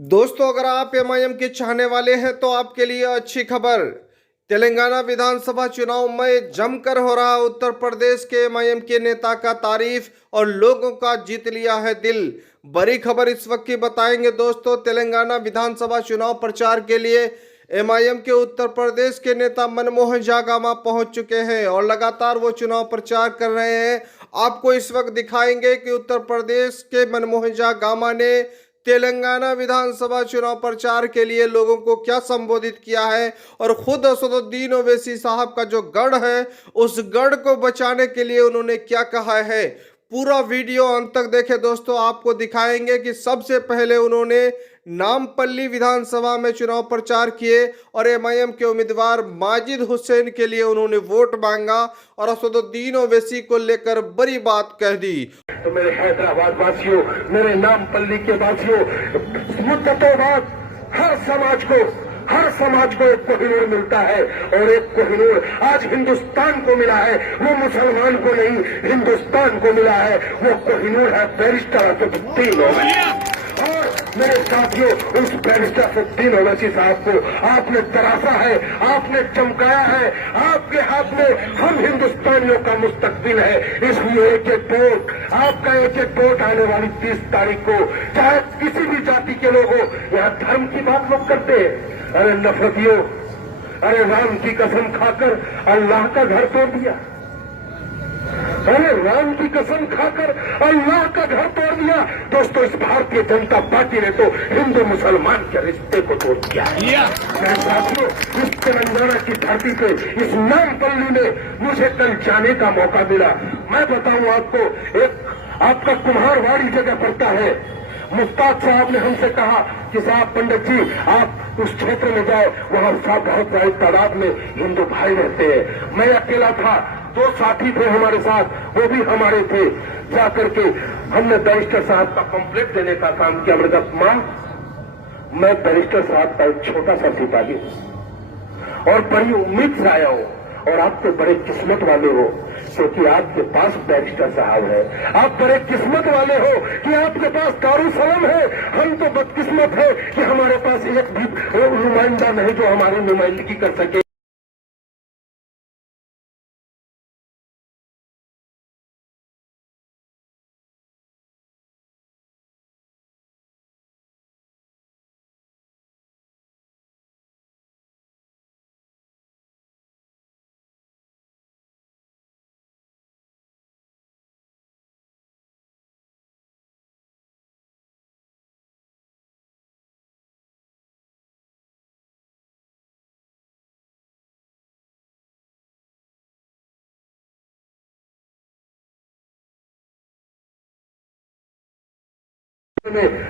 दोस्तों, अगर आप एमआईएम के चाहने वाले हैं तो आपके लिए अच्छी खबर। तेलंगाना विधानसभा चुनाव में जमकर हो रहा उत्तर प्रदेश के एमआईएम के नेता का तारीफ और लोगों का जीत लिया है दिल। बड़ी खबर इस वक्त की बताएंगे दोस्तों। तेलंगाना विधानसभा चुनाव प्रचार के लिए एमआईएम के उत्तर प्रदेश के नेता मनमोहन जागामा पहुंच चुके हैं और लगातार वो चुनाव प्रचार कर रहे हैं। आपको इस वक्त दिखाएंगे कि उत्तर प्रदेश के मनमोहन जागामा ने तेलंगाना विधानसभा चुनाव प्रचार के लिए लोगों को क्या संबोधित किया है और खुद असदुद्दीन ओवैसी साहब का जो गढ़ है उस गढ़ को बचाने के लिए उन्होंने क्या कहा है। पूरा वीडियो अंत तक देखें दोस्तों। आपको दिखाएंगे कि सबसे पहले उन्होंने नामपल्ली विधानसभा में चुनाव प्रचार किए और एमआईएम के उम्मीदवार माजिद हुसैन के लिए उन्होंने वोट मांगा और असदुद्दीन ओवैसी को लेकर बड़ी बात कह दी। तो मेरे हैदराबाद वासियों, मेरे नामपल्ली के वासियों, मुद्दतों बाद हर समाज को एक कोहिनूर मिलता है और एक कोहिनूर आज हिंदुस्तान को मिला है। वो मुसलमान को नहीं, हिंदुस्तान को मिला है। वो कोहिनूर है बैरिस्टर असदुद्दीन ओवैसी। और मेरे साथियों, उस बैरिस्टर असदुद्दीन ओवैसी साहब को आपने तराशा है, आपने चमकाया है। आपके हाथ में हम हिंदुस्तानियों का मुस्तकबिल है। इसलिए एक एक वोट, आपका एक एक वोट आने वाली 30 तारीख को, चाहे किसी भी जाति के लोग हो। यहाँ धर्म की बात लोग करते हैं। अरे नफरतियों, अरे राम की कसम खाकर अल्लाह का घर तोड़ दिया। अरे राम की कसम खाकर अल्लाह का घर तोड़ दिया। दोस्तों, इस भारतीय जनता पार्टी ने तो हिंदू मुसलमान के रिश्ते को तोड़ दिया। मेरे साथियों, इस तेलंगाना की धरती पे, इस नामपल्ली में मुझे कल जाने का मौका मिला। मैं बताऊं आपको, एक आपका कुम्हारवाड़ी जगह पड़ता है। मुफ्ताज साहब ने हमसे कहा कि साहब पंडित जी, आप उस क्षेत्र में जाए, वहां बहुत बड़ी तादाद में हिंदू भाई रहते हैं। मैं अकेला था, 2 साथी थे हमारे साथ, वो भी हमारे थे। जाकर के हमने बैरिस्टर साहब का कंप्लेंट देने का काम किया। मैंने कहा, मां, मैं बैरिस्टर साहब का एक छोटा सा सिपाही हूं और बड़ी उम्मीद से आया हूं और आप तो बड़े किस्मत वाले हो क्योंकि आपके पास बैरिस्टर साहब है। आप बड़े किस्मत वाले हो कि आपके पास दारुसलाम है। हम तो बदकिस्मत है कि हमारे पास एक भी नुमाइंदा नहीं जो हमारी नुमाइंदगी कर सके।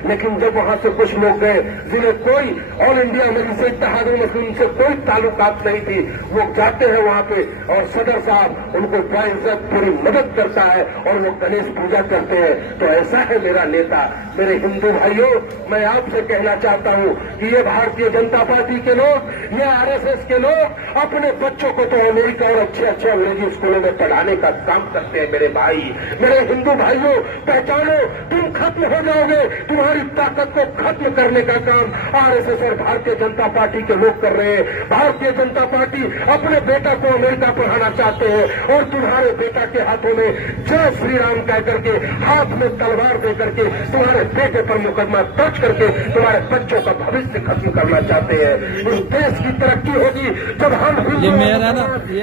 लेकिन जब वहां से कुछ लोग गए जिन्हें कोई ऑल इंडिया मजलिस इत्तेहादुल मुस्लिमीन से कोई ताल्लुकात नहीं थी, वो जाते हैं वहां पे और सदर साहब उनको बाइज्जत पूरी मदद करता है और वो गणेश पूजा करते हैं। तो ऐसा है मेरा नेता। मेरे हिंदू भाइयों, मैं आपसे कहना चाहता हूं कि ये भारतीय जनता पार्टी के लोग, ये आरएसएस के लोग अपने बच्चों को तो अमेरिका और अच्छे अच्छे अंग्रेजी स्कूलों में पढ़ाने का काम करते हैं। मेरे भाई, मेरे हिंदू भाइयों, पहचानो, तुम खत्म हो जाओगे। तुम्हारी ताकत को खत्म करने का काम आरएसएस और भारतीय जनता पार्टी के लोग कर रहे हैं। भारतीय जनता पार्टी अपने बेटा को अमेरिका पढ़ाना चाहते हैं और तुम्हारे बेटा के हाथों में जय श्री राम कह करके, हाथ में तलवार दे करके तुम्हारे बेटे पर मुकदमा दर्ज करके तुम्हारे बच्चों का भविष्य खत्म करना चाहते हैं। इस देश की तरक्की होगी जब हम ये मेयर है ना, ये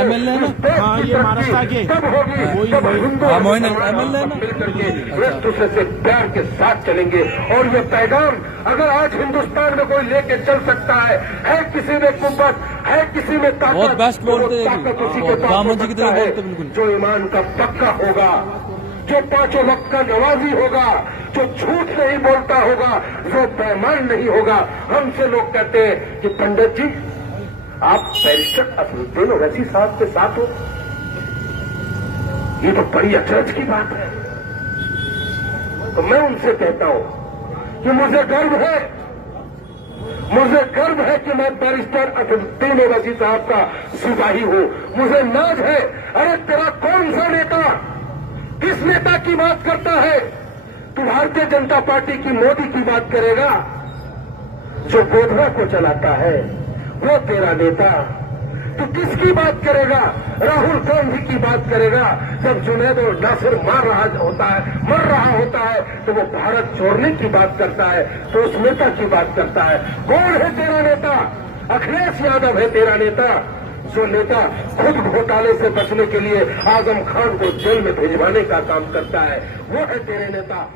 एमएलए ना, हाँ ये महाराष्ट्र के तब होगी जब हिंदू एमएलए मिलकर के एक दूसरे से प्यार के साथ चलेंगे। और ये पैगाम अगर आज हिंदुस्तान में कोई लेके चल सकता है किसी में कुव्वत, है किसी में ताकत, बहुत बेस्ट बोलते हैं, ताकत उसी के पास हो सकता है जो ईमान का पक्का होगा, जो 5 वक्त का नवाजी होगा, जो झूठ नहीं बोलता होगा, जो बेईमान नहीं होगा। हमसे लोग कहते हैं कि पंडित जी, आप बैरिस्टर असदुद्दीन ओवैसी साहब के साथ हो। ये तो बड़ी अचरज की बात है। तो मैं उनसे कहता हूं कि मुझे गर्व है कि मैं बैरिस्टर असदुद्दीन ओवैसी साहब का सिपाही हूं। मुझे नाज है। अरे तेरा कौन सा नेता किस नेता की बात करता है? तू भारतीय जनता पार्टी की मोदी की बात करेगा, जो गोधरा को चलाता है वो तेरा नेता। तू किसकी बात करेगा? राहुल गांधी की बात करेगा। जब जुनैद और नासिर मर रहा होता है तो वो भारत छोड़ने की बात करता है, तो उस नेता की बात करता है। कौन है तेरा नेता? अखिलेश यादव है तेरा नेता, जो नेता खुद घोटाले से बचने के लिए आजम खान को जेल में भिजवाने का काम करता है, वो है तेरे नेता।